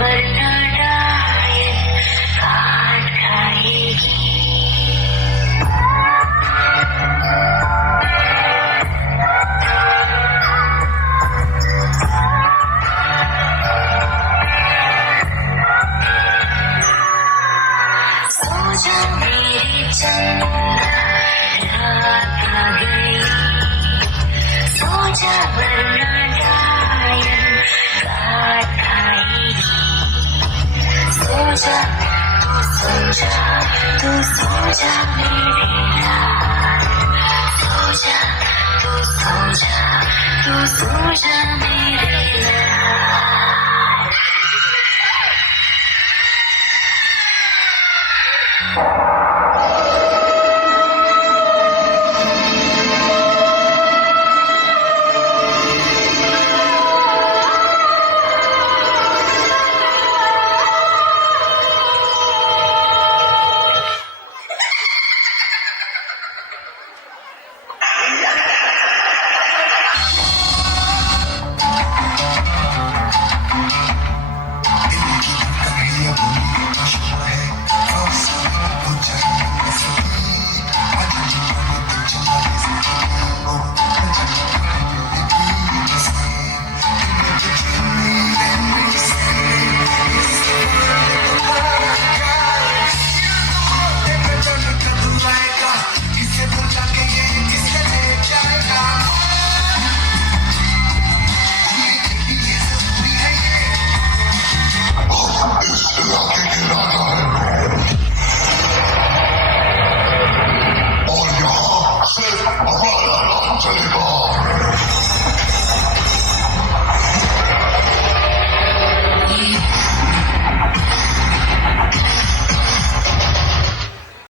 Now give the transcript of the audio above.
Verna डायन काट खाएगी। सो जा मेरी चंदा, रात आ गई। सो जा वरना डायन काट खाएगी। सो जा तू सो जा, तू सो जा मेरी रात। सो जा तू सो जा, तू सो जा मेरी